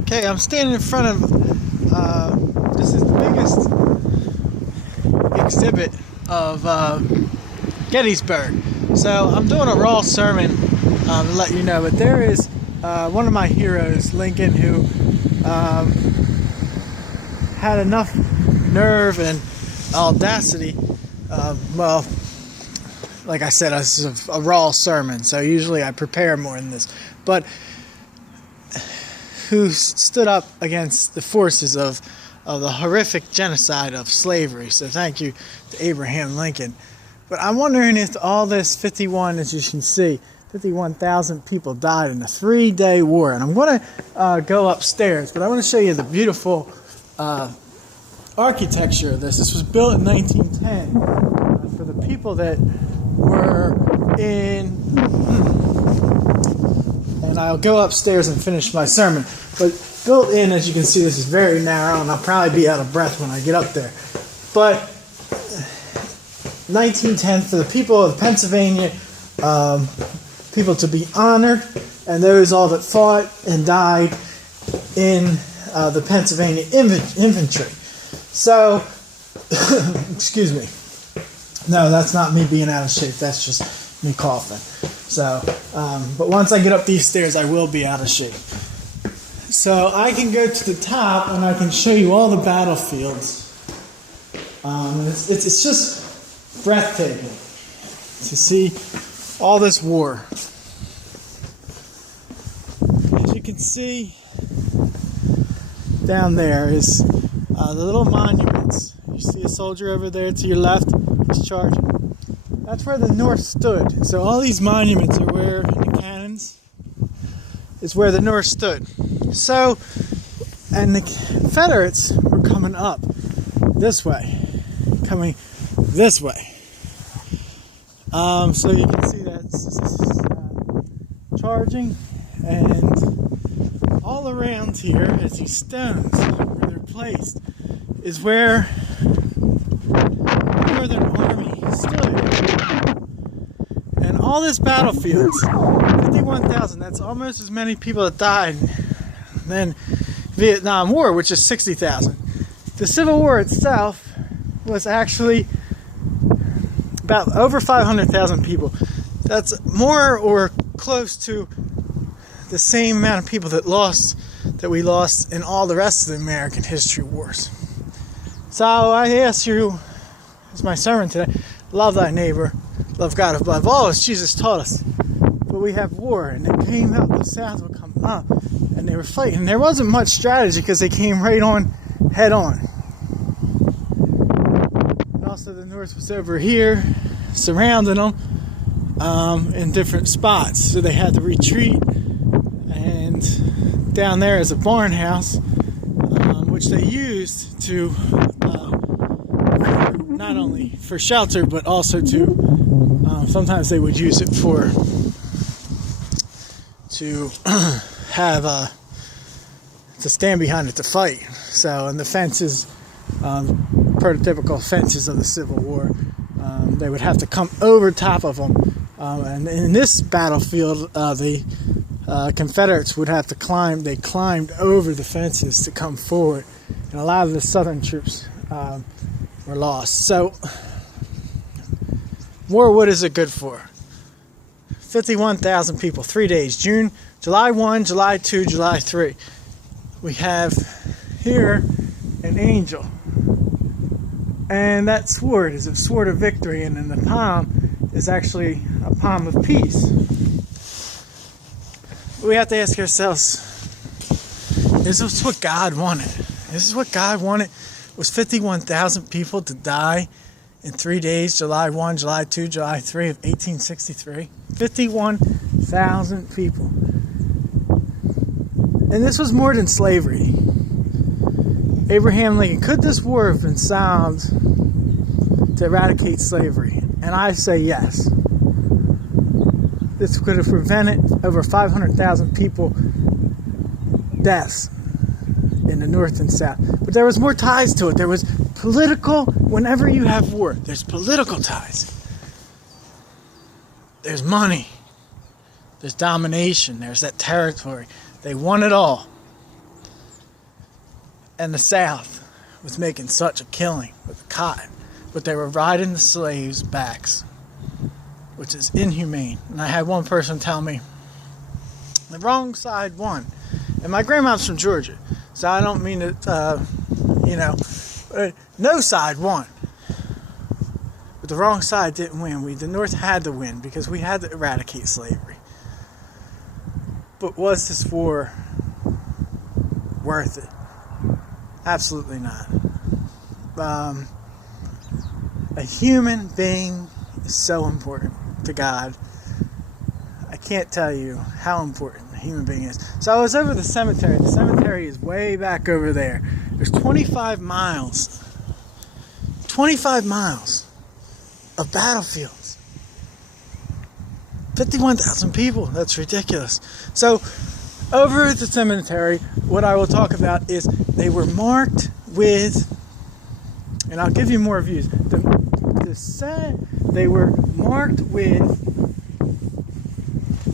Okay, I'm standing in front of, this is the biggest exhibit of Gettysburg. So I'm doing a raw sermon to let you know, but there is one of my heroes, Lincoln, who had enough nerve and audacity. Well, like I said, this is a raw sermon, so usually I prepare more than this. But who stood up against the forces of the horrific genocide of slavery. So thank you to Abraham Lincoln. But I'm wondering if all this 51, as you can see, 51,000 people died in a 3-day war. And I'm going to go upstairs, but I want to show you the beautiful architecture of this. This was built in 1910 for the people that were in... And I'll go upstairs and finish my sermon. But built in, as you can see, this is very narrow, and I'll probably be out of breath when I get up there. But 1910, for the people of Pennsylvania, people to be honored, and those all that fought and died in the Pennsylvania infantry. So, excuse me. No, that's not me being out of shape. That's just me coughing. So, but once I get up these stairs, I will be out of shape. So I can go to the top and I can show you all the battlefields. It's just breathtaking to see all this war. As you can see, down there is the little monuments. You see a soldier over there to your left. He's charging. That's where the North stood. So all these monuments are where, and the cannons, is where the North stood. So, and the Confederates were coming up this way, coming this way. So you can see that charging, and all around here, as these stones where they're placed, is where the Northern Army stood. And all this battlefields, 51,000, that's almost as many people that died than Vietnam War, which is 60,000. The Civil War itself was actually about over 500,000 people. That's more or close to the same amount of people that we lost in all the rest of the American history wars. So I ask you, as my sermon today, love thy neighbor, love God above all, as Jesus taught us. But we have war, and they came out, the South would come up, and they were fighting. There wasn't much strategy because they came right on, head on. And also the North was over here, surrounding them in different spots. So they had to retreat, and down there is a barn house, which they used to not only for shelter, but also to sometimes they would use it to have to stand behind it to fight. So, and the fences, prototypical fences of the Civil War, they would have to come over top of them. And in this battlefield, the Confederates would have to climb. They climbed over the fences to come forward, and a lot of the Southern troops were lost. So, war, what is it good for? 51,000 people, 3 days, July 1, July 2, July 3. We have here an angel. And that sword is a sword of victory, and then the palm is actually a palm of peace. We have to ask ourselves, is this what God wanted? Is this what God wanted? Was 51,000 people to die in 3 days, July 1, July 2, July 3 of 1863? 51,000 people. And this was more than slavery. Abraham Lincoln, could this war have been solved to eradicate slavery? And I say yes. This could have prevented over 500,000 people deaths in the North and South. But there was more ties to it. There was political, whenever you have war, there's political ties. There's money. There's domination. There's that territory. They won it all. And the South was making such a killing with the cotton, but they were riding the slaves' backs, which is inhumane. And I had one person tell me, the wrong side won. And my grandma's from Georgia, so I don't mean to, no side won. But the wrong side didn't win. The North had to win because we had to eradicate slavery. But was this war worth it? Absolutely not. A human being is so important to God. I can't tell you how important a human being is. So I was over the cemetery. The cemetery is way back over there. There's 25 miles. 25 miles of battlefields. 51,000 people. That's ridiculous. So over at the cemetery, what I will talk about is they were marked with, and I'll give you more views. They were marked with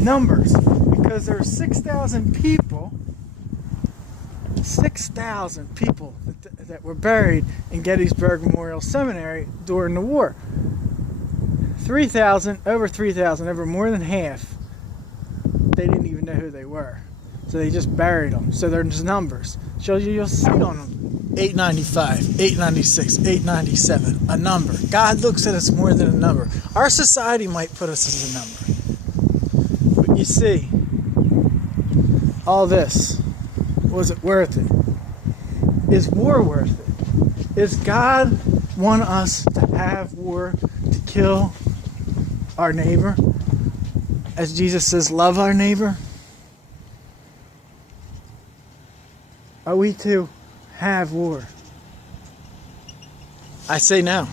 numbers because there were 6,000 people. 6,000 people that were buried in Gettysburg Memorial Cemetery during the war. 3,000, over more than half, they didn't even know who they were. So they just buried them. So there's numbers. Shows you, you'll see on them. 895, 896, 897, a number. God looks at us more than a number. Our society might put us as a number. But you see, all this, was it worth it? Is war worth it? Is God want us to have war, to kill our neighbor? As Jesus says, love our neighbor? Are we to have war? I say no.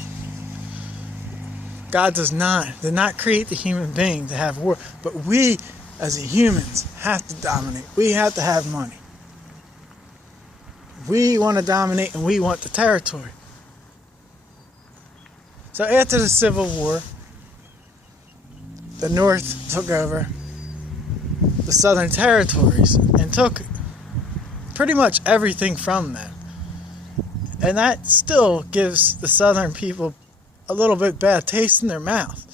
God did not create the human being to have war, but we as humans have to dominate. We have to have money. We want to dominate and we want the territory. So after the Civil War, the North took over the Southern territories and took pretty much everything from them. And that still gives the Southern people a little bit bad taste in their mouth.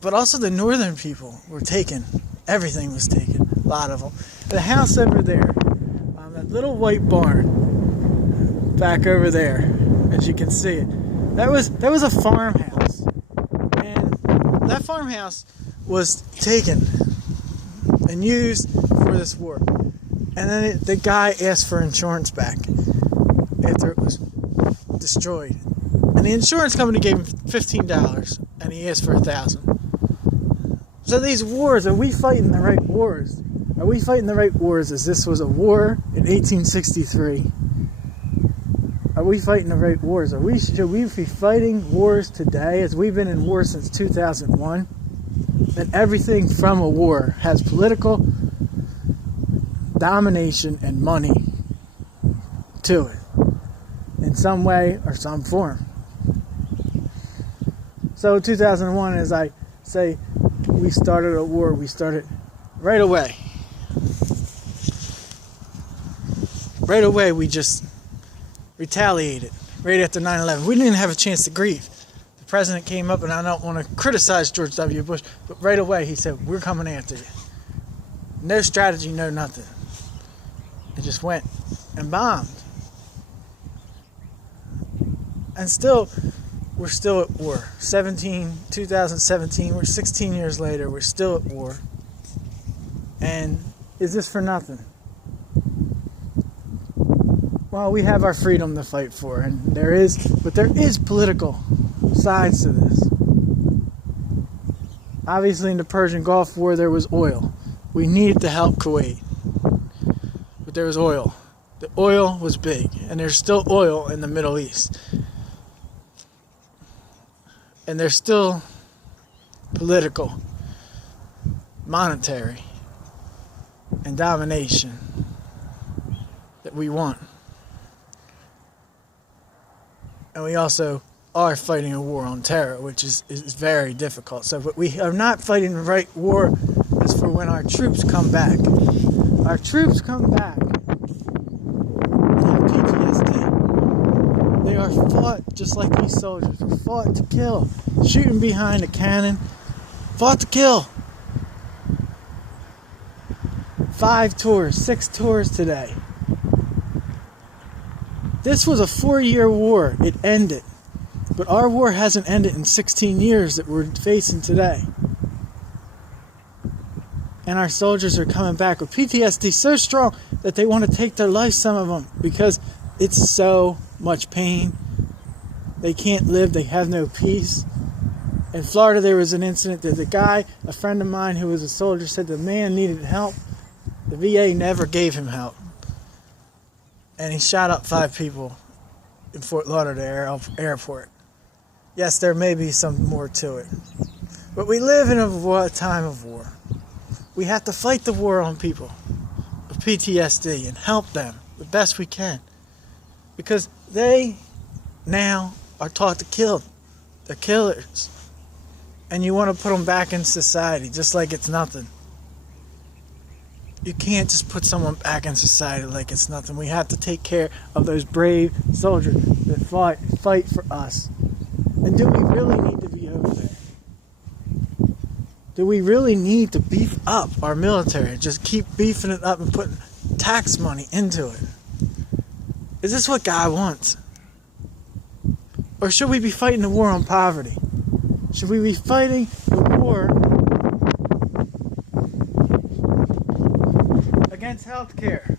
But also the Northern people were taken. Everything was taken. A lot of them. The house over there, that little white barn back over there, as you can see it, that was a farmhouse. And that farmhouse was taken and used for this war. And then the guy asked for insurance back after it was destroyed. And the insurance company gave him $15, and he asked for $1,000. So these wars, are we fighting the right wars? Are we fighting the right wars as this was a war in 1863? Are we fighting the right wars? Should we be fighting wars today as we've been in war since 2001? And everything from a war has political domination and money to it in some way or some form. So 2001, as I say, we started a war. We started right away. Right away, we just retaliated right after 9/11. We didn't even have a chance to grieve. The president came up, and I don't want to criticize George W. Bush, but right away he said, we're coming after you. No strategy, no nothing. It just went and bombed. And still, we're still at war. 2017, we're 16 years later, we're still at war. And is this for nothing? Well, we have our freedom to fight for, and there is political sides to this. Obviously, in the Persian Gulf War, there was oil. We needed to help Kuwait. But there was oil. The oil was big, and there's still oil in the Middle East. And there's still political, monetary, and domination that we want. And we also are fighting a war on terror, which is very difficult. So, but we are not fighting the right war as for when our troops come back. Our troops come back. have PTSD. They are fought just like these soldiers. Were fought to kill. Shooting behind a cannon. Fought to kill. 5 tours, 6 tours today. This was a 4-year war. It ended. But our war hasn't ended in 16 years that we're facing today. And our soldiers are coming back with PTSD so strong that they want to take their life, some of them, because it's so much pain. They can't live. They have no peace. In Florida, there was an incident that the guy, a friend of mine who was a soldier, said the man needed help. The VA never gave him help. And he shot up 5 people in Fort Lauderdale airport. Yes, there may be some more to it. But we live in a time of war. We have to fight the war on people with PTSD and help them the best we can. Because they now are taught to kill. They're killers. And you want to put them back in society just like it's nothing. You can't just put someone back in society like it's nothing. We have to take care of those brave soldiers that fight for us. And do we really need to be over there? Do we really need to beef up our military? Just keep beefing it up and putting tax money into it? Is this what God wants? Or should we be fighting the war on poverty? Should we be fighting the war against health care?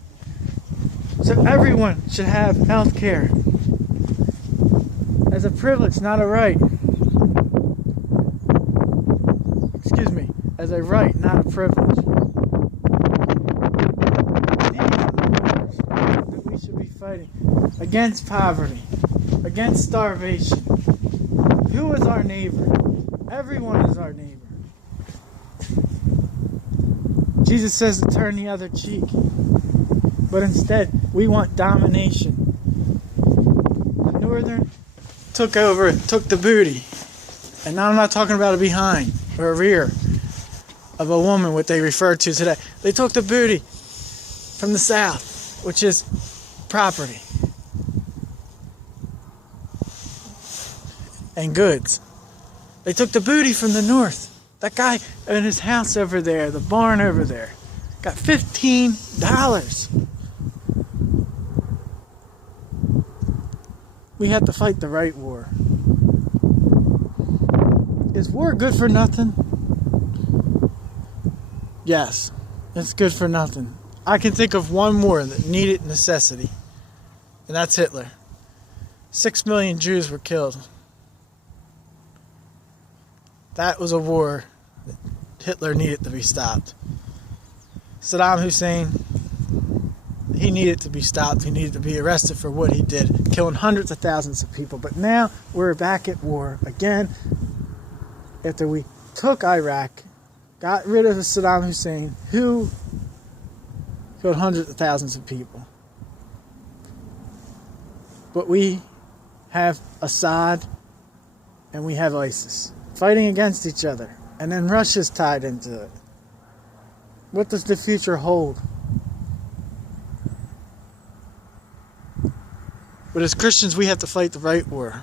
So everyone should have health care as a privilege, not a right. Excuse me, as a right, not a privilege. These are the wars that we should be fighting against poverty, against starvation. Who is our neighbor? Everyone is our neighbor. Jesus says to turn the other cheek. But instead, we want domination. The Northern took over, took the booty. And now I'm not talking about a behind or a rear of a woman, what they refer to today. They took the booty from the South, which is property and goods. They took the booty from the North. That guy in his house over there, the barn over there, got $15. We have to fight the right war. Is war good for nothing? Yes, it's good for nothing. I can think of one war that needed necessity, and that's Hitler. 6 million Jews were killed. That was a war that Hitler needed to be stopped. Saddam Hussein, he needed to be stopped. He needed to be arrested for what he did, killing hundreds of thousands of people. But now we're back at war again. After we took Iraq, got rid of Saddam Hussein, who killed hundreds of thousands of people. But we have Assad and we have ISIS fighting against each other. And then Russia's tied into it. What does the future hold? But as Christians, we have to fight the right war.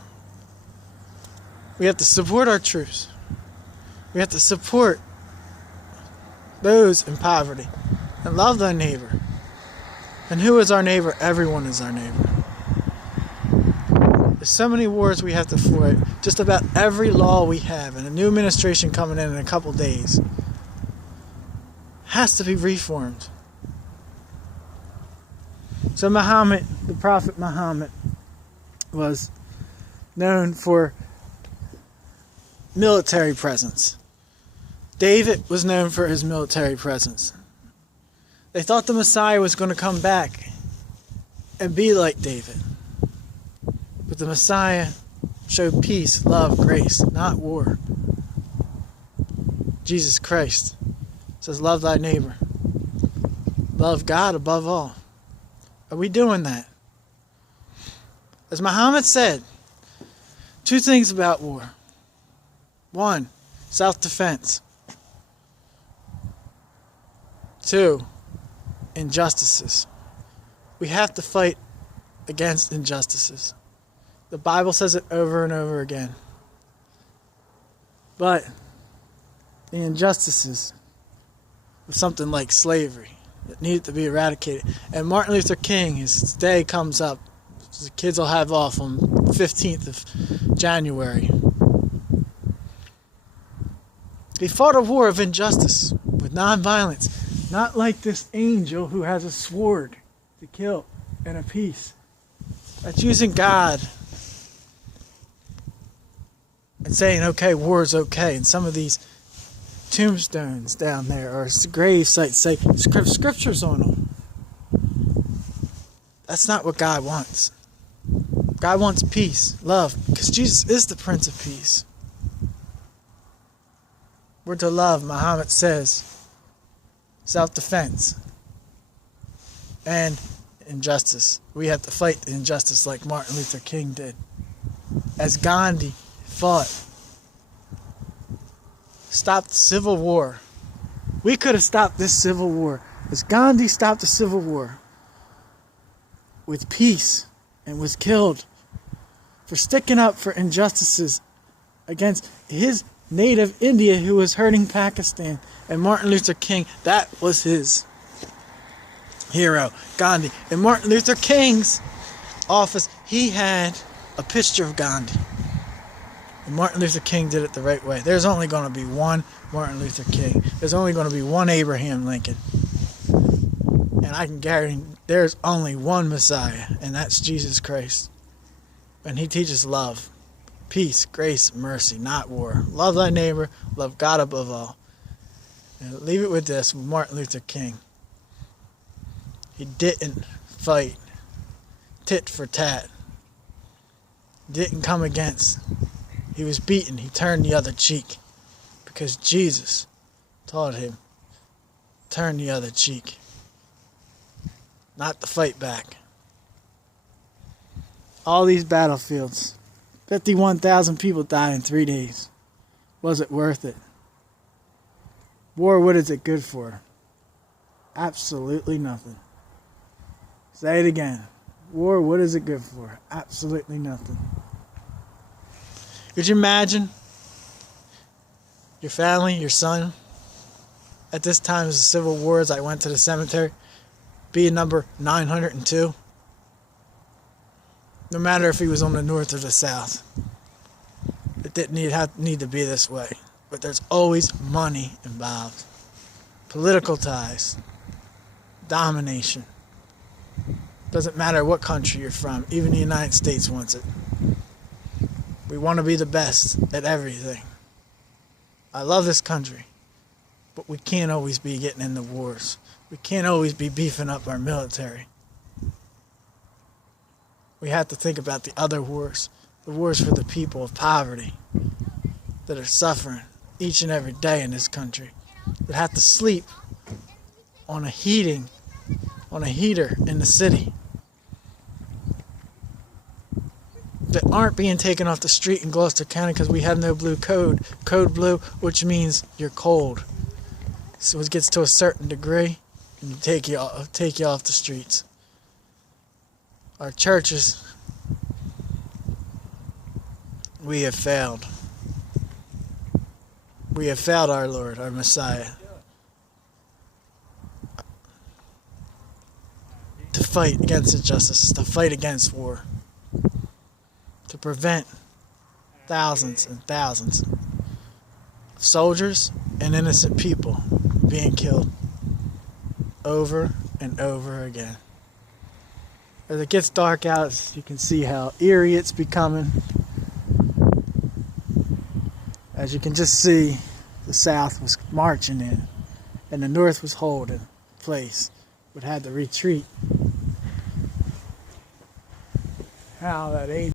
We have to support our troops. We have to support those in poverty and love thy neighbor. And who is our neighbor? Everyone is our neighbor. There's so many wars we have to fight. Just about every law we have, and a new administration coming in a couple days, has to be reformed. So Muhammad, the Prophet Muhammad, was known for military presence. David was known for his military presence. They thought the Messiah was going to come back and be like David. But the Messiah showed peace, love, grace, not war. Jesus Christ says, love thy neighbor. Love God above all. Are we doing that? As Muhammad said, 2 things about war. 1, self-defense. 2, injustices. We have to fight against injustices. The Bible says it over and over again. But the injustices of something like slavery that needed to be eradicated. And Martin Luther King, his day comes up. The kids will have off on the 15th of January. He fought a war of injustice with nonviolence, not like this angel who has a sword to kill and a peace. That's using God and saying, okay, war is okay. And some of these tombstones down there or grave sites say scriptures on them. That's not what God wants. God wants peace, love, because Jesus is the Prince of Peace. We're to love, Muhammad says, self-defense and injustice. We have to fight the injustice like Martin Luther King did. As Gandhi fought, stopped the Civil War. We could have stopped this Civil War. As Gandhi stopped the Civil War with peace and was killed for sticking up for injustices against his native India who was hurting Pakistan. And Martin Luther King, that was his hero, Gandhi. In Martin Luther King's office, he had a picture of Gandhi. And Martin Luther King did it the right way. There's only going to be one Martin Luther King. There's only going to be one Abraham Lincoln. And I can guarantee there's only one Messiah, and that's Jesus Christ. And he teaches love, peace, grace, mercy, not war. Love thy neighbor, love God above all. And leave it with this, Martin Luther King. He didn't fight tit for tat. Didn't come against. He was beaten. He turned the other cheek. Because Jesus taught him, turn the other cheek. Not to fight back. All these battlefields. 51,000 people died in 3 days. Was it worth it? War, what is it good for? Absolutely nothing. Say it again. War, what is it good for? Absolutely nothing. Could you imagine your family, your son, at this time of the Civil War, as I went to the cemetery, being number 902? No matter if he was on the north or the south. It didn't need to be this way. But there's always money involved. Political ties. Domination. Doesn't matter what country you're from. Even the United States wants it. We want to be the best at everything. I love this country. But we can't always be getting into wars. We can't always be beefing up our military. We have to think about the other wars. The wars for the people of poverty that are suffering each and every day in this country. That have to sleep on a heater in the city. That aren't being taken off the street in Gloucester County because we have no blue code. Code blue, which means you're cold. So it gets to a certain degree and take you off the streets. Our churches, we have failed. We have failed our Lord, our Messiah, to fight against injustice, to fight against war, to prevent thousands and thousands of soldiers and innocent people being killed over and over again. As it gets dark out, you can see how eerie it's becoming. As you can just see, the South was marching in, and the North was holding place, but had to retreat. How that